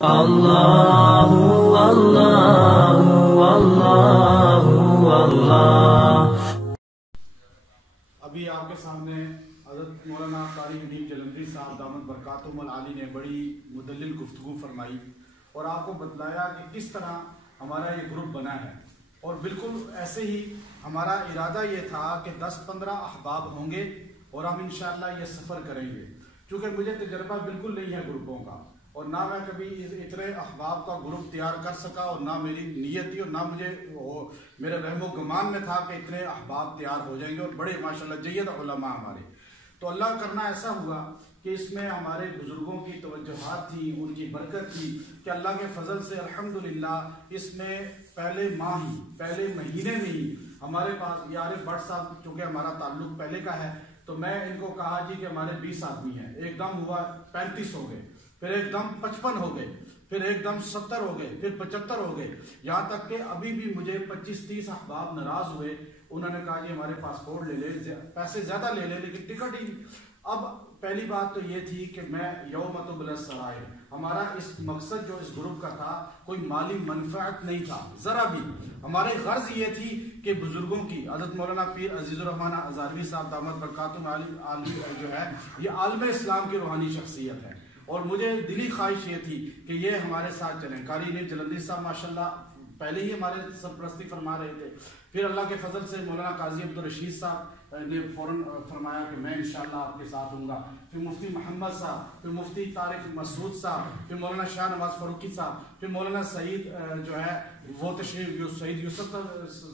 اللہ اللہ اللہ اللہ۔ ابھی آپ کے سامنے حضرت مولانا قاری حنیف جلندری صاحب دامت برکاتہم العالی نے بڑی مدلل گفتگو فرمائی اور آپ کو بتلایا کہ کس طرح ہمارا یہ گروپ بنا ہے، اور بالکل ایسے ہی ہمارا ارادہ یہ تھا کہ 10-15 احباب ہوں گے اور ہم انشاءاللہ یہ سفر کریں گے، کیونکہ مجھے تجربہ بالکل نہیں ہے گروپوں کا، اور نہ میں کبھی اتنے احباب کا گروپ تیار کر سکا، اور نہ میری نیت تھی، اور نہ مجھے میرے وہم و گمان میں تھا کہ اتنے احباب تیار ہو جائیں گے، اور بڑے ماشاءاللہ جید علماء ہمارے۔ تو اللہ کرنا ایسا ہوا کہ اس میں ہمارے بزرگوں کی توجہات تھی، ان کی برکت تھی کہ اللہ کے فضل سے الحمدللہ اس میں پہلے مہینے میں ہی ہمارے پاس یار بٹ صاحب، چونکہ ہمارا تعلق پہلے کا ہے، تو میں ان کو کہا جی کہ ہمارے 20 آدمی ہیں، ایک دم ہوا 35 ہو گئے، پھر ایک دم 55 ہو گئے، پھر ایک دم 70 ہو گئے، پھر 75 ہو گئے، یہاں تک کہ ابھی بھی مجھے 25-30 احباب ناراض ہوئے، انہوں نے کہا جی ہمارے پاسپورٹ لے لے، پیسے زیادہ لے لے لیکن ٹکٹ ہی نہیں۔ اب پہلی بات تو یہ تھی کہ میں یوم تبلی السرائر، ہمارا اس مقصد جو اس گروپ کا تھا کوئی مالی منفعت نہیں تھا ذرا بھی، ہمارے غرض یہ تھی کہ بزرگوں کی، حضرت مولانا پیر عزیز الرحمن ہزاروی صاحب دامت برکاتہم العالی جو ہے یہ عالم اسلام کی روحانی شخصیت ہے، اور مجھے دلی خواہش یہ تھی کہ یہ ہمارے ساتھ چلیں۔ قاری حنیف جلندری صاحب ماشاءاللہ پہلے ہی ہمارے سرپرستی فرما رہے تھے، پھر اللہ کے فضل سے مولانا قاضی عبدالرشید صاحب نے فوراً فرمایا کہ میں انشاءاللہ آپ کے ساتھ ہوں گا، پھر مفتی محمد صاحب، پھر مفتی طارق مسعود صاحب، پھر مولانا شاہ نواز فاروقی صاحب، پھر مولانا سعید جو ہے وہ تشریف سعید یوسف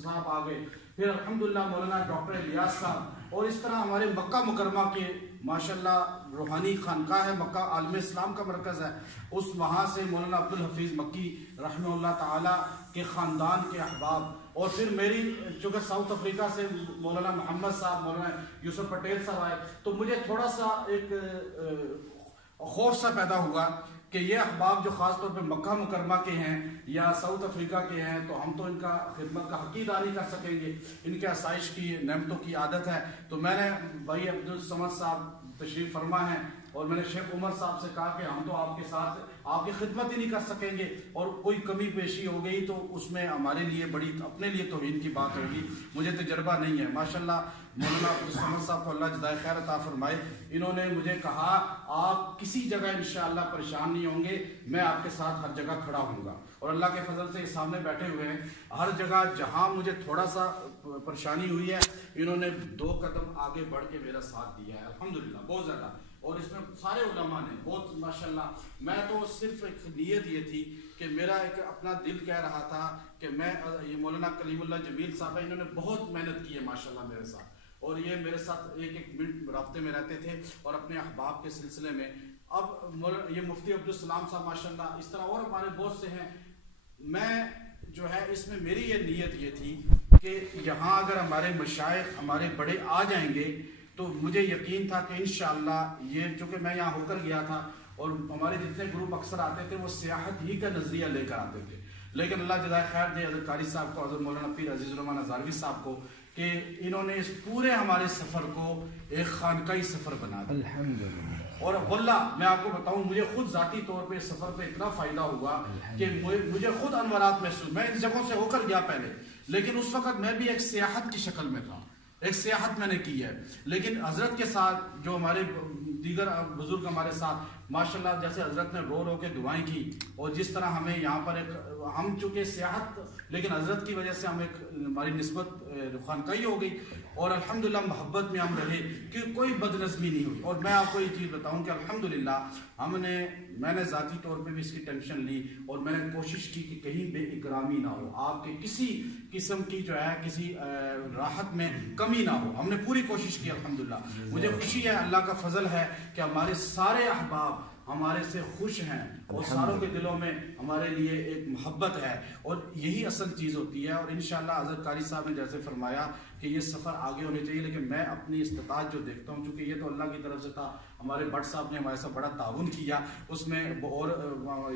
صاحب آ گئے، پھر الحمدللہ مولانا ڈاکٹر الیاس صاحب، اور اس طرح ہمارے مکہ مکرمہ کے ماشاءاللہ روحانی خانقاہ ہے، مکہ عالم اسلام کا مرکز ہے، اس وہاں سے مولانا عبدالحفیظ مکی رحمہ اللہ تعالی کے خاندان کے احباب، اور پھر میری چونکہ ساؤتھ افریقہ سے مولانا محمد صاحب، مولانا یوسف پٹیل صاحب آئے، تو مجھے تھوڑا سا ایک خوف سا پیدا ہوا کہ یہ احباب جو خاص طور پہ مکہ مکرمہ کے ہیں یا ساؤتھ افریقہ کے ہیں، تو ہم تو ان کا خدمت کا حق ادا نہیں کر سکیں گے، ان کے آسائش کی نعمتوں کی عادت ہے۔ تو میں نے بھائی عبدالصمد صاحب تشریف فرما ہیں، اور میں نے شیخ عمر صاحب سے کہا کہ ہم تو آپ کے ساتھ آپ کی خدمت ہی نہیں کر سکیں گے، اور کوئی کمی پیشی ہو گئی تو اس میں ہمارے لیے بڑی اپنے لیے توہین کی بات ہوگی، مجھے تجربہ نہیں ہے۔ ماشاءاللہ مولانا عبدالصمد صاحب کو اللہ جزائے خیر عطا فرمائے، انہوں نے مجھے کہا آپ کسی جگہ انشاءاللہ پریشان نہیں ہوں گے، میں آپ کے ساتھ ہر جگہ کھڑا ہوں گا، اور اللہ کے فضل سے سامنے بیٹھے ہوئے ہیں، ہر جگہ جہاں مجھے تھوڑا سا پریشانی ہوئی ہے انہوں نے 2 قدم آگے بڑھ کے میرا ساتھ دیا ہے الحمدللہ بہت زیادہ، اور اس میں سارے علماء نے بہت ماشاءاللہ۔ میں تو صرف ایک نیت یہ تھی کہ میرا ایک اپنا دل کہہ رہا تھا کہ میں یہ مولانا کلیم اللہ جمیل صاحب انہوں نے بہت محنت کی ہے ماشاءاللہ میرے ساتھ، اور یہ میرے ساتھ ایک منٹ رابطے میں رہتے تھے، اور اپنے احباب کے سلسلے میں اب یہ مفتی عبدالسلام صاحب ماشاءاللہ، اس طرح اور ہمارے بہت سے ہیں۔ میں جو ہے اس میں میری یہ نیت یہ تھی کہ یہاں اگر ہمارے مشائخ ہمارے بڑے آ جائیں گے تو مجھے یقین تھا کہ انشاءاللہ یہ، چونکہ میں یہاں ہو کر گیا تھا اور ہمارے جتنے گروپ اکثر آتے تھے وہ سیاحت ہی کا نظریہ لے کر آتے تھے، لیکن اللہ جزائے خیر دے حضرت قاری صاحب کو، حضرت مولانا پیر عزیز الرحمن ہزاروی صاحب کو، کہ انہوں نے اس پورے ہمارے سفر کو ایک خانقاہی سفر بنا دیا الحمدللہ۔ اور واللہ میں آپ کو بتاؤں مجھے خود ذاتی طور پہ اس سفر پہ اتنا فائدہ ہوا کہ مجھے خود انوارات محسوس، میں ان جگہوں سے ہو کر گیا پہلے، لیکن اس وقت میں بھی ایک سیاحت کی شکل میں تھا، ایک سیاحت میں نے کی ہے، لیکن حضرت کے ساتھ جو ہمارے دیگر بزرگ ہمارے ساتھ ماشاءاللہ، جیسے حضرت نے رو رو کے دعائیں کی، اور جس طرح ہمیں یہاں پر ایک ہم چونکہ سیاحت، لیکن حضرت کی وجہ سے ہم ایک ہماری نسبت خانقاہی ہو گئی، اور الحمدللہ محبت میں ہم رہے کہ کوئی بد نظمی نہیں ہوئی۔ اور میں آپ کو یہ چیز بتاؤں کہ الحمدللہ میں نے ذاتی طور پہ بھی اس کی ٹینشن لی، اور میں نے کوشش کی کہ کہیں بے اکرامی نہ ہو، آپ کے کسی قسم کی جو ہے کسی راحت میں کمی نہ ہو، ہم نے پوری کوشش کی الحمدللہ۔ مجھے خوشی ہے، اللہ کا فضل ہے کہ ہمارے سارے احباب ہمارے سے خوش ہیں، اور ساروں کے دلوں میں ہمارے لیے ایک محبت ہے، اور یہی اصل چیز ہوتی ہے۔ اور انشاءاللہ حضرت قاری صاحب نے جیسے فرمایا کہ یہ سفر آگے ہونے چاہیے، لیکن میں اپنی استطاعت جو دیکھتا ہوں، چونکہ یہ تو اللہ کی طرف سے تھا، ہمارے بٹ صاحب نے ہمارے ساتھ بڑا تعاون کیا اس میں، اور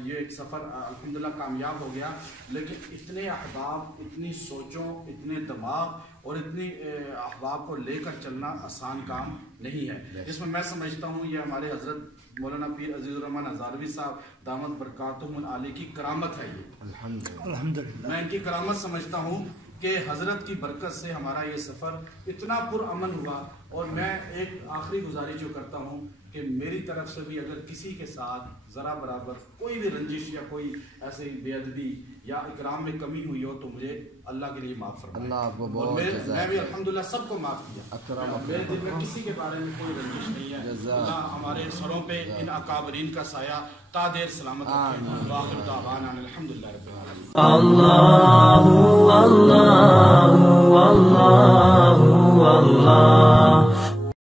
یہ ایک سفر الحمدللہ کامیاب ہو گیا، لیکن اتنے احباب، اتنی سوچوں، اتنے دماغ اور اتنی احباب کو لے کر چلنا آسان کام نہیں ہے، جس میں سمجھتا ہوں یہ ہمارے حضرت مولانا پیر عزیز الرحمان ہزاروی صاحب دامت برکاتہم العالی کی کرامت ہے یہ. الحمدللہ. میں ان کی کرامت سمجھتا ہوں کہ حضرت کی برکت سے ہمارا یہ سفر اتنا پرامن ہوا. اور میں ایک آخری گزارش جو کرتا ہوں کہ میری طرف سے بھی اگر کسی کے ساتھ ذرا برابر کوئی بھی رنجش یا کوئی ایسی بے ادبی یا اکرام میں کمی ہوئی ہو تو مجھے اللہ کے لیے معاف فرمائے. اللہ آپ کو اور بہت میں بھی الحمدللہ سب کو معاف کیا. اکرم میرے دل میں کسی کے بارے میں کوئی رنجش نہیں ہے. اللہ ہمارے سروں پہ ان اکابرین کا سایہ تا دیر سلامت رکھے. وآخر دعوانا الحمدللہ رب العالمین. اللہ اللہ اللہ اللہ